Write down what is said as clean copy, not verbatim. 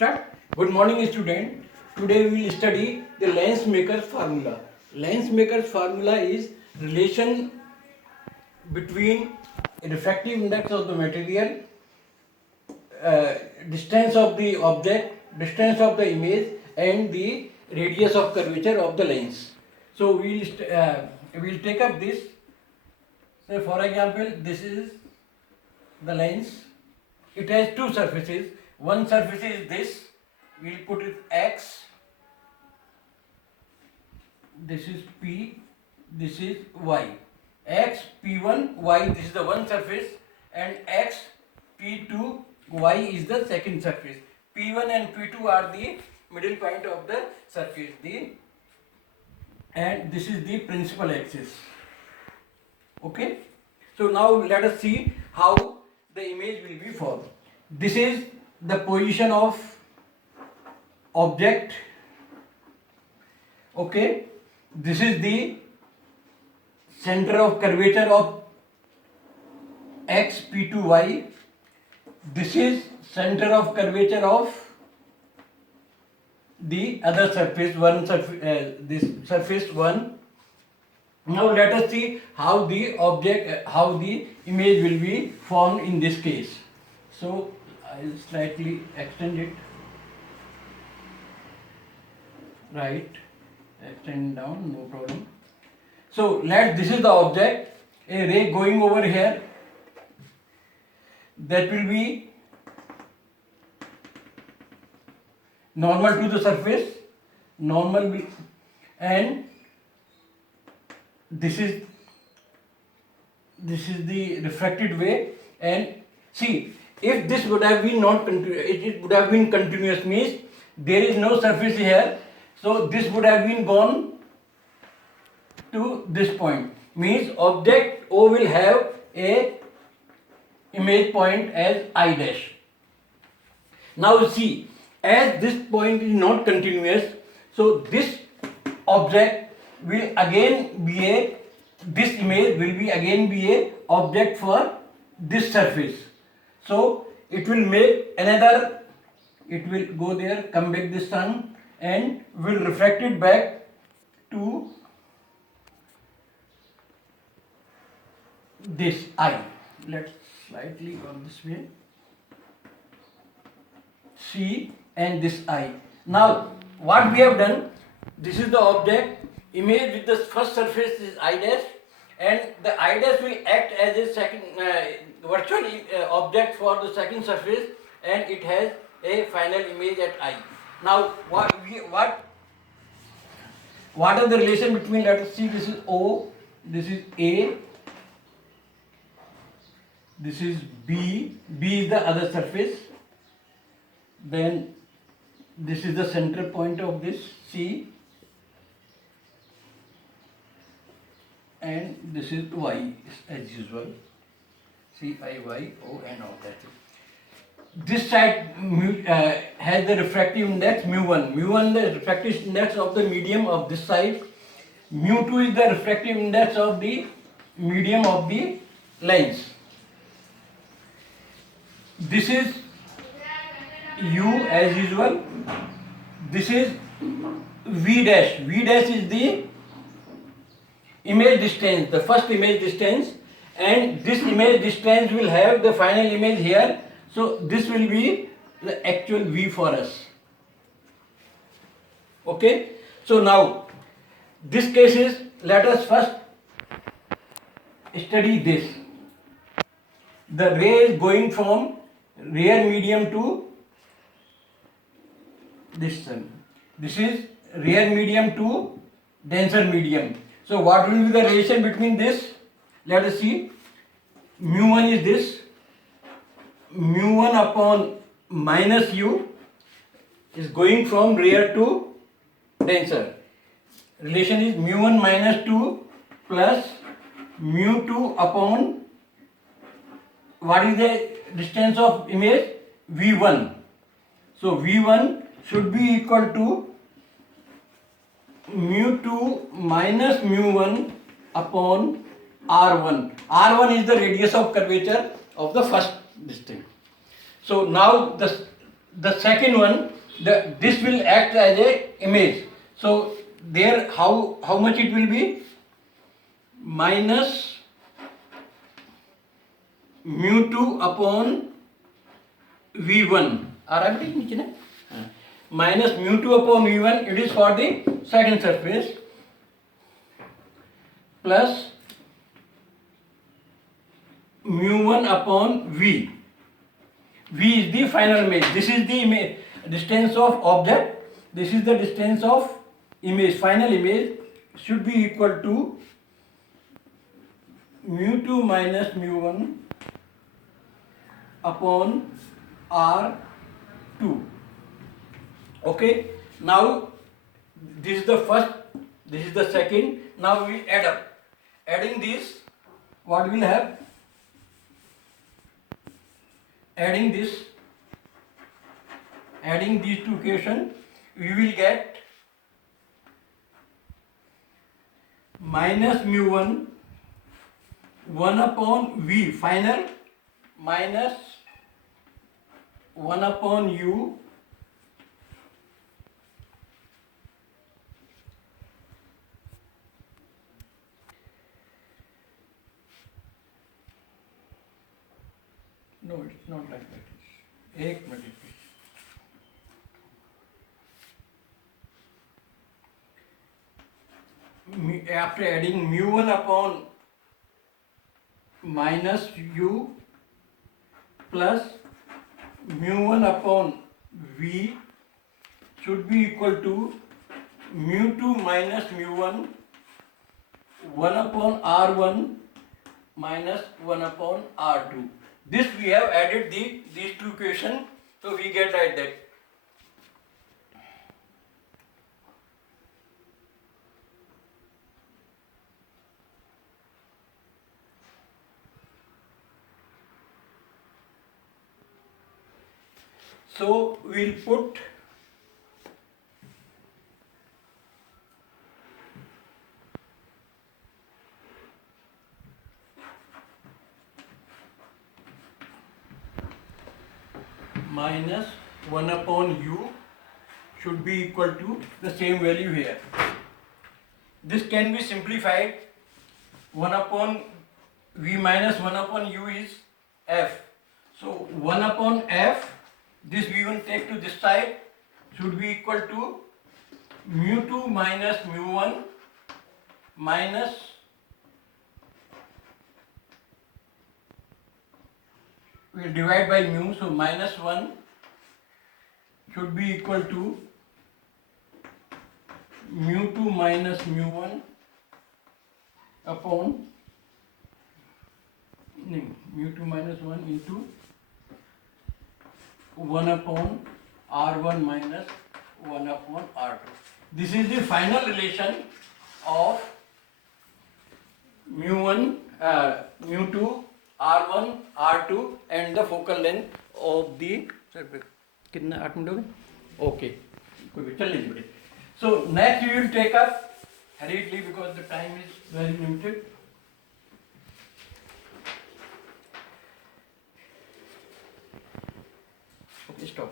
Start. Good morning, student. Today we will study the Lensmaker's formula. Lensmaker's formula is relation between refractive index of the material, distance of the object, distance of the image, and the radius of curvature of the lens. So we will take up this. Say for example, this is the lens. It has two surfaces. One surface is this. We'll put it X. This is P. This is Y. X P1 Y. This is the one surface, and X P2 Y is the second surface. P1 and P2 are the middle point of the surface. And this is the principal axis. Okay. So now let us see how the image will be formed. This is the position of object. Okay. This is the center of curvature of X P2Y. This is center of curvature of the other surface, this surface 1. Now let us see how the image will be formed in this case. So I will slightly extend it. Right, extend down, no problem. So this is the object, a ray going over here. That will be normal to the surface, and this is the refracted way. And see, if this would have been not continuous, it would have been continuous, means there is no surface here, so this would have been gone to this point, means object O will have a image point as I dash. Now see, as this point is not continuous, so this object will again be this image will be again be a object for this surface. So it will make another, it will go there, come back this sun, and will reflect it back to this I. Let's slightly go this way. C and this I. Now what we have done, this is the object, image with the first surface is I dash, and the I dash will act as a second virtual object for the second surface, and it has a final image at I. Now what are the relation between, let us see, this is O, this is A, this is B is the other surface, then this is the center point of this C, and this is Y as usual, C, I, Y, O, and all that. This side has the refractive index mu1. mu1 the refractive index of the medium of this side. mu2 is the refractive index of the medium of the lens. This is U as usual. This is V dash. V dash is the image distance, the first image distance, and this image distance will have the final image here. So this will be the actual V for us. Okay. So now this case is, let us first study this. The ray is going from rare medium to this sun. This is rare medium to denser medium. So what will be the relation between this? Let us see. Mu1 is this. Mu1 upon minus U is going from rare to denser. Relation is mu1 minus 2 plus mu2 upon, what is the distance of image? V1. So V1 should be equal to mu2 minus mu1 upon R1. R1 is the radius of curvature of the first distance. So now the second one, this will act as a image. So there, how much it will be? Minus mu2 upon v1. Minus mu2 upon v1, it is for the second surface, plus mu1 upon v. V is the final image. This is the distance of object. This is the distance of image. Final image should be equal to mu2 minus mu1 upon r2. Okay. Now this is the first. This is the second. Now we add up. Adding this, what will have? Adding these two equations, we will get minus mu1 1 upon v final minus 1 upon u no, it's not like that. एक minute after adding mu1 upon minus u plus mu1 upon v should be equal to mu2 minus mu1 1 upon r1 minus 1 upon r2. This we have added these two equations, so we get like that. So we'll put minus 1 upon u should be equal to the same value here. This can be simplified. 1 upon v minus 1 upon u is f. So 1 upon f, this v1 take to this side, should be equal to mu2 minus mu1 minus we'll divide by mu, so minus 1 should be equal to mu2 minus mu1 upon mu2 minus 1 into 1 upon r1 minus 1 upon r2. This is the final relation of mu1, mu2, r1, r2 and the focal length of the कितना 8 minute हो गए? Okay, कोई भी चल लीजिए. So next we will take up hurriedly because the time is very limited. Okay, stop.